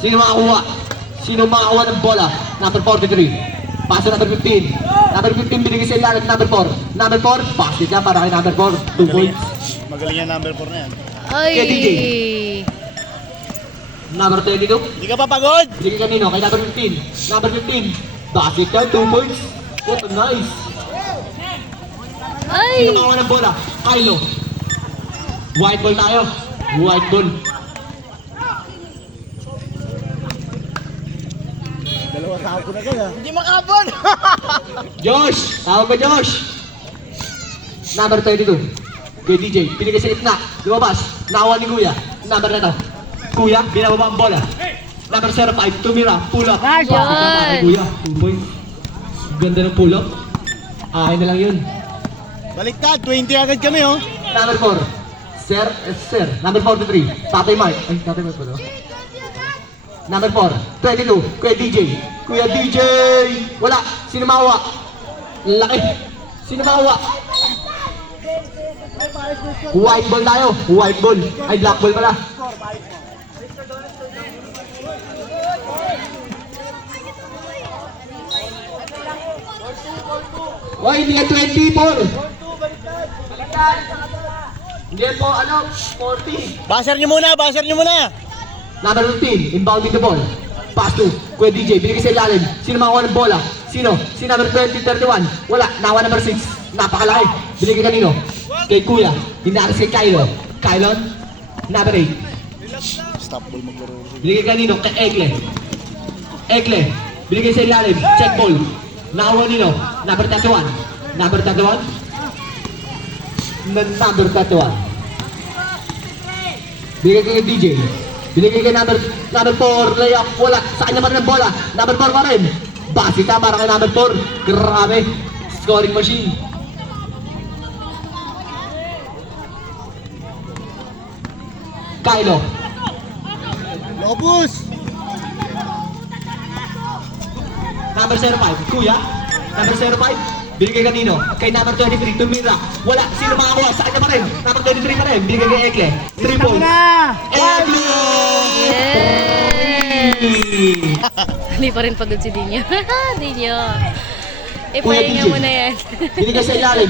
Sino makakuha? Sino makakuha ng bola? Number 43. Paso number 15. Number 15 binigay sa ilalim. Number 4. Number 4. Basket niya para kay number 4. 2 points. Magaling yan number 4 na yan. Ay! Kay DJ. Number 22. Hindi ka pa pagod? Binigay kanino? Kay number 15. Number 15. Basket niya. 2 points. What a nice. Ay! Sino makakuha ng bola? Kylo. White ball tayo. White ball. Dalawa sa ako na kaya. Hindi makabon! Josh! Tawag ba Josh? Number 32. Kay DJ. Pinigay sa itna. Lumabas. Nakakuha ni Kuya. Number na to. Kuya, binababa ang bola. Number 05. Tumira. Pull up. Nice Bakit na one! kay Kuya? 2 points. Ganda ng pull up. Akin na lang yun. Baliktad, 20 agad kami oh. Number 4. Sir, sir. Number 43. Tatay Mark. Ay, Tatay Mark pala. Number 4. 22. Kuya DJ. Kuya DJ. Wala. Sino makakuha? Laki. Sino makakuha? White ball tayo. White ball. Ay, black ball pala. Why, hindi ka 24. Hindi po, 40. Basher nyo muna, basher nyo muna. Number 15, inbounding the ball. Pass to Kuya DJ, binigay sa ilalim. Sino makakuha ng bola? Sino? Si number 20, 31. Wala, nakuha number 6. Napakalaki. Binigay kanino? Kay Kuya. Hinaras kay Kylo. Kylon, number 8. Stop ball maglaro. Binigay kanino? Kay Ekle. Ekle, binigay sa ilalim. Check ball. Nakakuha nino? Number 31. Number 31. Number 31. Binigay kay DJ. Binigay kay number 4. Layup. Wala. Sa kanya pa rin ang bola. Number 4 pa rin. Basi ka para kay number 4. Grabe. Scoring machine. Kylo. Lobos! Number 05. Kuya. Number 05. Binigay kanino? Kay number 23. Tumira. Wala. Sino makakuha? Sa kanya pa rin. Number 23 pa rin. Binigay kay Ekle. 3 points. Ekle! Hindi pa rin pagod si Dinyo. Dinyo. Kuya Ipahinga DJ. mo na yan. Binigay sa ilalim.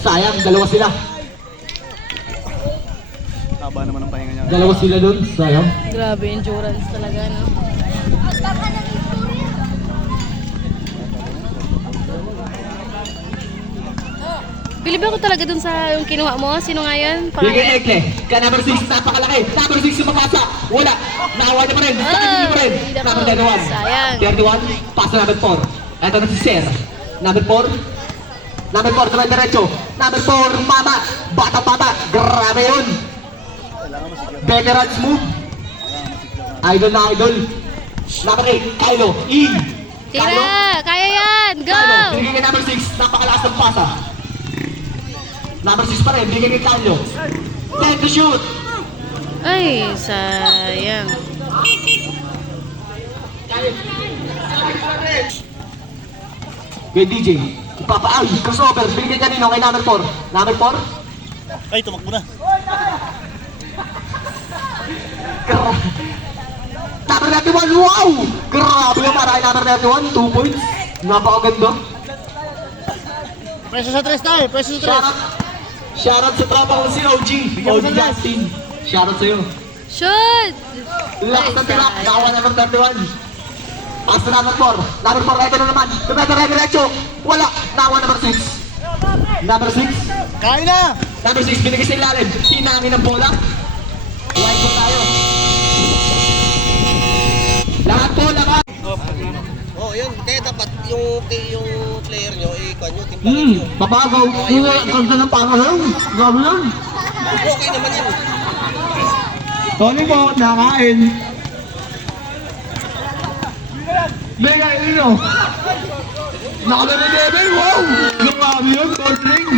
Sayang, dalawa sila. Taba naman ang pahinga niya. Dalawa sila doon. Sayang. Grabe, endurance talaga, no? Bilib ako talaga dun sa yung kinuha mo. Sino nga yun? Binigay kay Ekle. Kay number 6. Napakalaki. Number 6 yung makasa. Wala. Nakawa niya pa rin. Sa kanya pa rin. Ay, nako. Number 31. Sayang. 31. Pass na number 4. Ito na si Sir. Number 4. Number 4. Tuloy diretso. Number 4. Mama. Bata. Grabe yun. Veterans move. Idol na idol. Number 8. Kylo. In. Tira! Kaya yan! Go! Kylo. Binigay kay number 6. Napakalakas ng pasa. Number 6 pa rin. Binigay kay Kylo. Time to shoot. Ay, sayang. Kay DJ. Ipapaal. Crossover. Binigay kanino kay number 4. Number 4. Ay, tumakbo na. Number 91. Wow! Grabe yung para kay number 91. 2 points. Napakaganda. Preso sa 3 tayo, preso sa 3. Shoutout. Shoutout sa tropa ko si OG. OG Justin. Shoutout sa'yo. Shoot! Lakas ng tira. sayang. Nakawa number 31. Pass to number 4. Number 4. Ito na naman. Diretso. Wala. Nakawa number 6. Number 6. Kaya na! Number 6. Binigay sa ilalim. Hinangin ng bola. White po tayo. Lahat po. Lahat. Oh, yun. Kaya dapat yung player nyo, ikon nyo, timpalin nyo. Papagaw. Ang ganda ng pangalaw. Grabe lang. Okay naman yun. Tony po. Nakain. Mega Ino. Nakalala level. Wow. Grabe yun. Gold ring.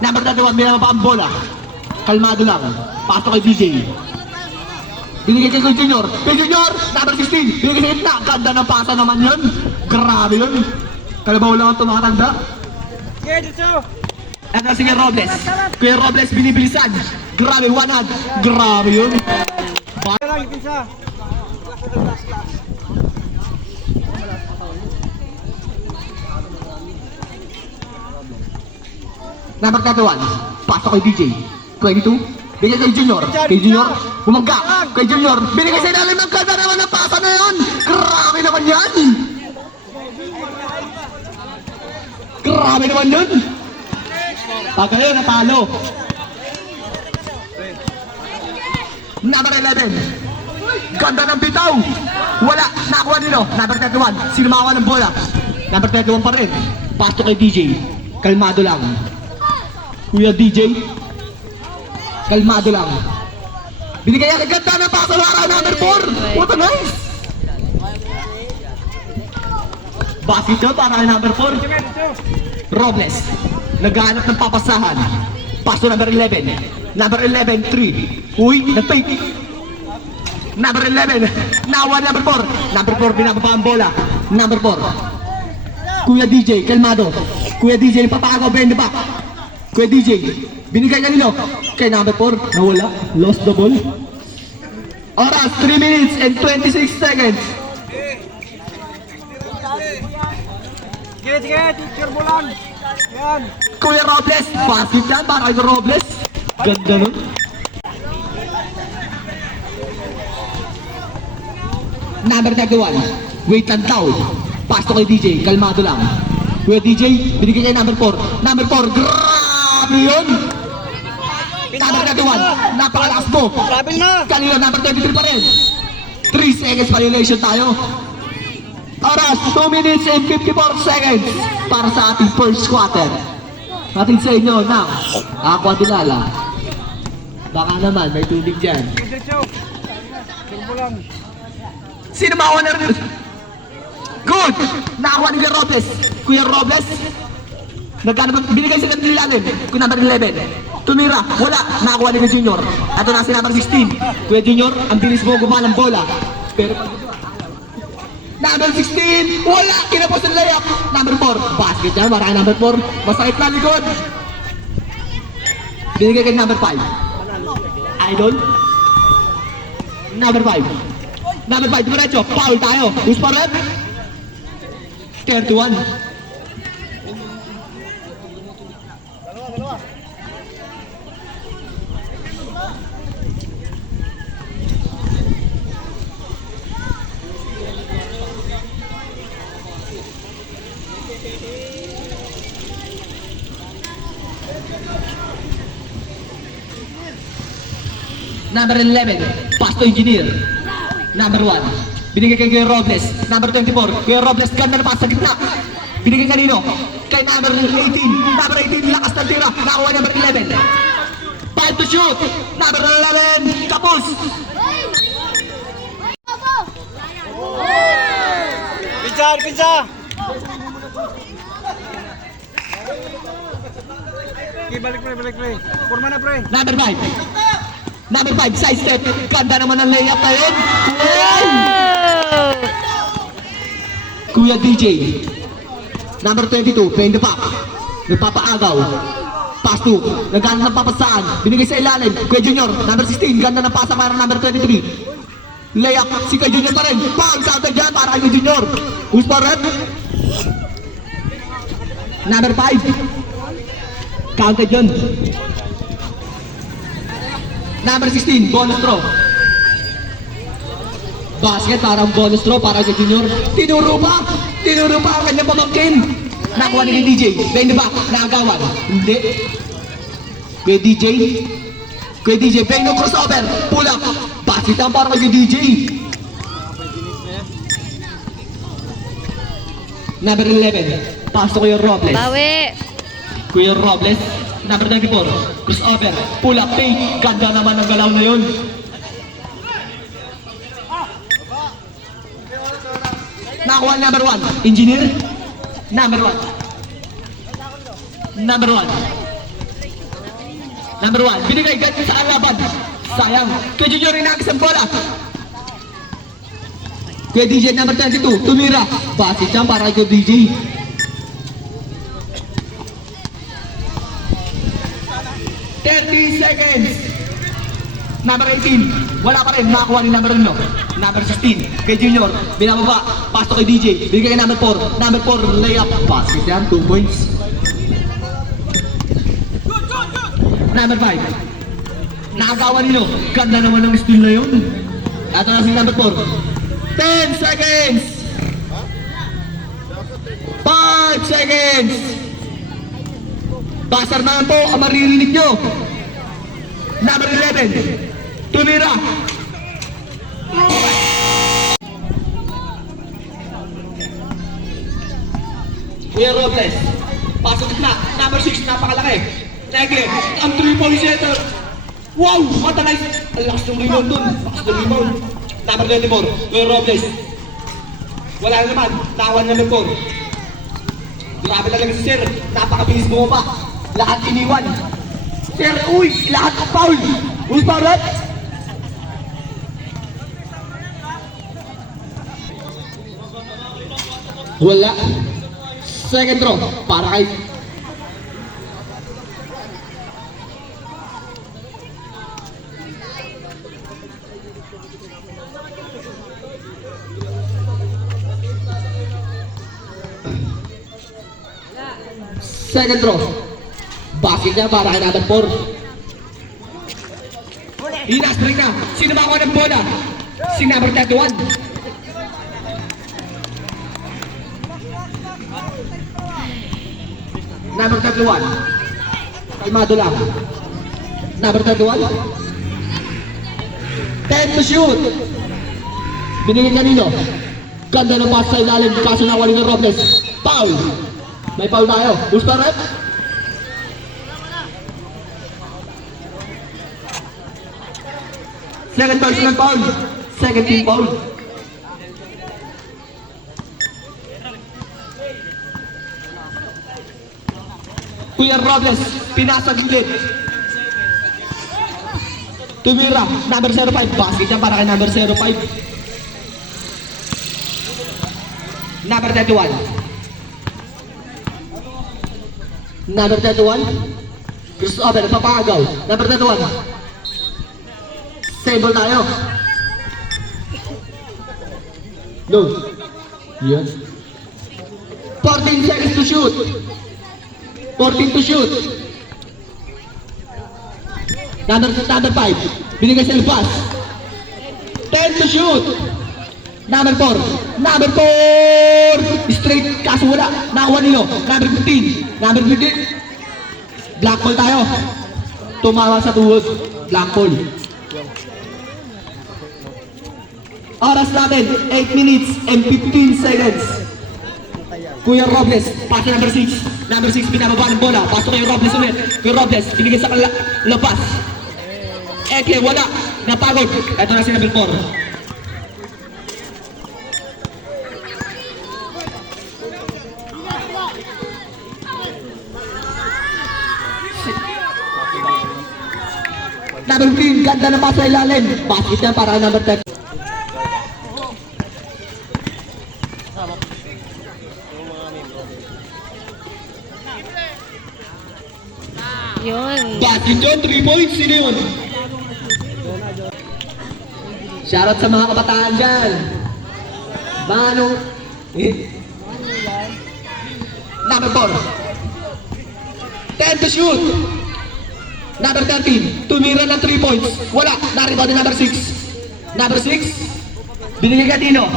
Number 31. May naman pa ang bola. Kalmado lang. Pasok kay DJ. Binigay kay Junior. Kay Junior, number 16. Binigay kay Itna. Ganda ng pasa naman yun. Grabe yun. Kalabaw lang ito makatanda. Ito si Kuya Robles. Kuya Robles binibilisan. Grabe, one hand. Grabe yun. Lang, isa. Number 31, pasok kay DJ. 22, bigay kay Junior. Kay Junior, bumangga. Kay Junior, binigay sa ilalim ng ganda naman ng pasa na yun. Grabe naman yan. Grabe naman yun. Pag kayo natalo. Number 11, ganda ng bitaw. Wala, nakuha nilo. Number 31, sinumawa ng bola. Number 31 pa rin. Pasok kay DJ. Kalmado lang. Kuya DJ, kalmado lang. Binigay ang ganda ng pasa sa araw number 4. What a nice! Basket yun para kay number 4. Robles, naghahanap ng papasahan. Paso number 11. Number 11, 3. Uy, nag-fake. Number 11, nawa number 4. Number 4, binababa ang bola. Number 4. Kuya DJ, kalmado. Kuya DJ, papagaw, bend the back. Kuya DJ, binigay kanino? Kay number 4, nawala. Lost the ball. Oras, 3 minutes and 26 seconds. Sige, teacher mo lang. Yan. Kuya Robles, basket yan para kay Robles. Ganda nun. Number 31, wait lang daw. Pasto kay DJ, kalmado lang. Kuya DJ, binigay kay number 4. Number 4, grabe yun! Number 31, napakalakas mo. Travel na. Kanina number 23 pa rin. 3 seconds violation tayo. Oras, 2 minutes and 54 seconds para sa ating first quarter. Ating sa inyo na Aqua Dinala. Baka naman, may tubig dyan. Diretso. Turbo lang. Sino makuha na rin? Good! Nakakuha ni Kuya Robles. Kuya Robles, binigay sa kanila nilalim. Kuya number 11. Tumira, wala. Nakakuha ni Kuya Junior. Ito na si number 16. Kuya Junior, ang bilis mo gumawa ng bola. Pero number 16, wala. Kinapos ang layup. Number 4, basket yan. Marami number 4. Masakit na likod. Binigay kay number 5. Idol. Number 5. Number 5, diretso. Foul tayo. Who's pa rin? 31. Number 11, Pasto Engineer. Number 1, binigay kay Kuya Robles. Number 24, Kuya Robles, ganda na pa sa gitna. Binigay kanino? Kay number 18. Number 18, lakas ng tira. Nakuha number 11. 5 to shoot. Number 11, Kapos. Pizza. Okay, balik pre. Forma na pre. Number 5. Number 5, side step. Ganda naman ang layup na yun. Kuya DJ. Number 22, playing the pack. Nagpapaagaw. Pass to. Naghanap ng papasaan. Binigay sa ilalim. Kuya Junior. Number 16, ganda ng pasa para number 23. Layup. Si Kuya Junior pa rin. Foul counter dyan para kay Kuya Junior. Who's pa rin? Number 5. Counted yun. Number 16, bonus throw. Basket, parang bonus throw para kay Junior. Tinuro pa ang kanyang pamangkin. Nakuha ni DJ. Behind the back, naagawan. Hindi. Kuya DJ, behind the crossover. Pull up. Basket lang para kay DJ. Number 11, pasok Kuya Robles. Bawi. Kuya Robles, number 24, crossover, pull up, fake, ganda naman ang galaw na yun. Nakuha number 1, engineer, number 1. Number 1, binigay ganyan sa alaban. Sayang, Kuya Junior rinagis ang bola. Kuya DJ number 22, tumira. Basit siya para kay Kuya DJ. Seconds. Number 18, wala pa rin, nakakuha ni number 1. Number 16, kay Junior, binababa, pass to kay DJ, bigay kay number 4. Number 4, layup, basket yan, 2 points. Number 5, nakagawa nilo, ganda naman ng steal na yun. Ito na si number 4, 10 seconds! 5 seconds! Basar na po ang maririnig nyo. Number 11, tumira. Kuya Robles, pasok na. Number 6, napakalaki. Negle, ang 3-point setter. Wow, what a nice. Ang lakas ng rebound dun. Lakas ng rebound. Number 24, Kuya Robles. Wala na naman, nakawan na number 4. Grabe talaga si Sir, napakabilis mo pa. Lahat iniwan. Sir, uy, lahat ang foul. Uy, parang. Wala. Second throw, para kay... Second throw. Basket niya para kay number 4. Inas, break na. Sino ba ako ng bola? Si number 31. Number 31. Kalmado lang. Number 31. 10 to shoot. Binigyan kanino? Ganda ng pass sa ilalim. Kaso nawali ng Robles. Foul. May foul tayo. Who's the rep? Second personal foul. Second team foul. Kuya Robles, pinasa gilid. Tumira, number 05. Basket yan para kay number 05. Number 31. Number 31. Christopher, papagaw. Number 31. Stable tayo. No. Yes. 14 seconds to shoot. 14 to shoot. Number 5. Binigay sa pass. 10 to shoot. Number 4. Number 4. Straight. Kaso wala. Nakakuha nilo. Number 15. Number 15. Black ball tayo. Tumawa sa tuhod. Black ball. Oras natin. 8 minutes and 15 seconds. Kuya Robles, pass to number 6. Number 6, pinababa ng bola. Pass to kay Robles ulit. Kuya Robles, binigay sa labas. Eke, wala. Napagod. Ito na si number 4. Number 15, ganda na pass sa ilalim. Basket na para number 10. Yun. Basket yun, 3 points. Sino yun? Shoutout sa mga kabataan dyan. Manong... Number 4. 10 to shoot. Number 13. Tumira ng 3 points. Wala. Narito din number 6. Number 6. Binigay ka dino.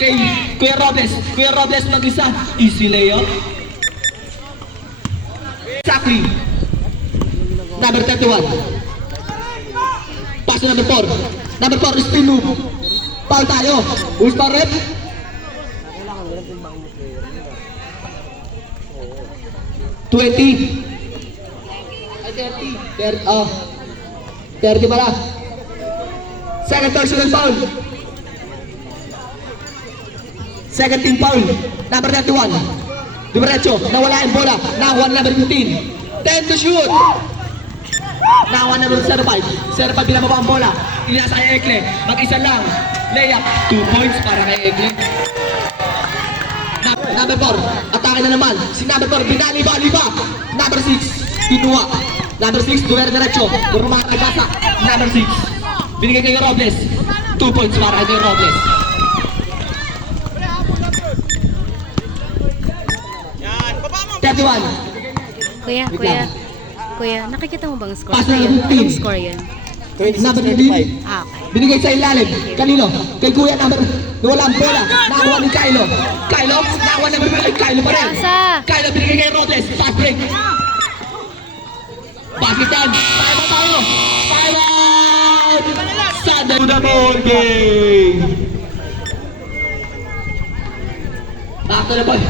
Kay Kuya Robles. Kuya Robles mag-isa. Easy layup. Exactly. Number 31. Pass to number 4. Number 4 is spin move. Foul tayo. Who's the rep? $20. Ay, 30. 30 pala. Second personal foul. Second team foul. Number 31. Diretso. Nawala yung bola. Nakakuha number 15. 10 to shoot. Nakakuha number 05. 05 binababa ang bola. Inasa kay Ekle. Mag-isa lang. Layup. 2 points para kay Ekle. Number 4. Atake na naman. Si number 4. Binali-bali pa. Number 6. Kinuha. Number 6. Duwer diretso. Rumah kay Kasa. Number 6. Binigay kay Robles. 2 points para kay Robles. Yan, baba mo. 31. Kuya, Wait kuya. lang. Kuya, nakikita mo bang score? Pass na Kuya, 15. anong score yan? Number 15. Ah, okay. Binigay sa ilalim. Kanino? Kay Kuya number. Wala ang bola. Nakakuha ni Kylo. Kylo? Nakakuha number 5. Kylo pa rin. Asa? Kylo binigay kay Robles. Fast break. Basket time. Time out tayo. Time out! Sunday to the ball game. Back to the ball.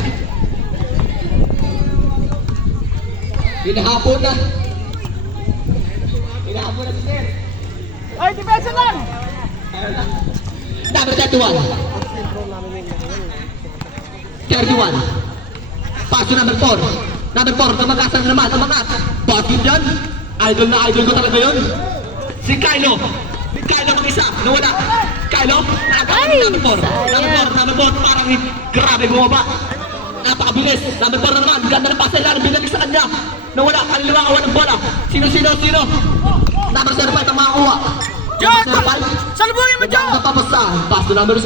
Hinahapon na. Hinahapon na si Sir. Ay, depensa lang! Number 31. 31. Paso number 4. Number 4, namagasan na naman, namagas. Bakit yan? Idol na idol ko talaga yun. Si Kylo. Si Kylo mag-isa, nawala. Kylo, nakagawa Ay, ng number 4. Number 4, parang grabe bumaba. Napakabilis. Number 4 na naman, ganda ng pasa ilalim, binalik sa kanya. Nawala, kaliliwangawan ng bola. Sino? Number 05 ang makakuha. Number 05. Salubungin mo, Joe! Napapasa. Pass to number 6.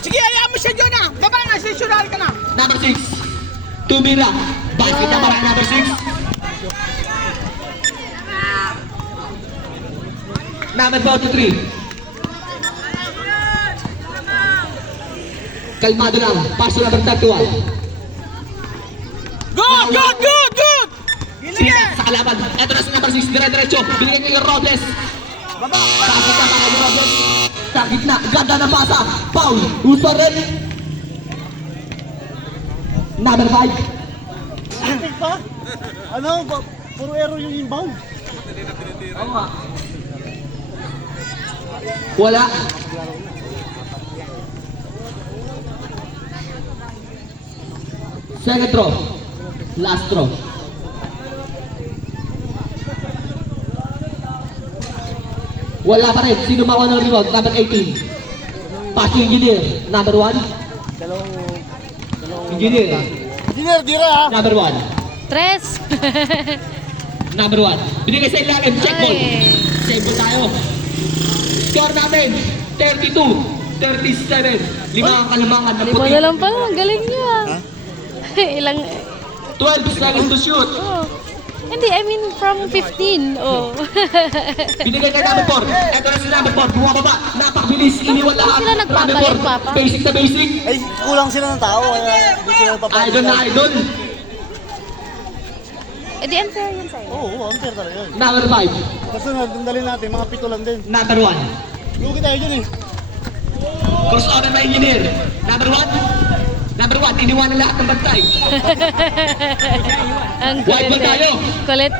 Sige, hayaan mo siya, Joe na! Baba na, stationary ka na! Number 6. Tumira. Basket na para number 6. Number 43. Kalmado lang. Pass to number 31. Good, good, good, good! Sina sa kalaban. Ito na sa number 6. Dire-diretso. Binigyan niya yung Robles. Baba! Basket na para kay Robles. Sa gitna. Ganda ng pasa. Foul. Gusto rin. Number 5. Ano? Puro error yung inbound. Wala. Second throw. Last throw. Wala pa rin. Sino makuha ng rebound? Number 18. Pass to engineer. Number 1. Engineer. Engineer, dira ha! Number 1. Tres! Number 1. Binigay sa ilalim. Check ball. Ay. Check ball tayo. Score natin. 32-37. 5 ang kalamangan ng Lima puti. na lang pala. Ang galing niya. Ilang... 12 seconds to shoot. Oh. Hindi, I mean from 15. Oh. Binigay kay number 4. Ito na si number 4. Bumababa. Napakbilis. Iniwan lahat. Sila nagpapalit, Number 4. Papa? Basic na basic. Ay, kulang sila ng tao, kaya hindi sila papayag. Idol na idol. Eh di unfair yun sa'yo. Oo, unfair talaga yun. Number 5. Kasi nagdalhin natin, mga pito lang din. Number 1. Lugi tayo dyan eh. Cross order na engineer. Number 1. Number 1. Iniwanan lahat ng bantay. Ang White ball kulit. tayo. Kulit.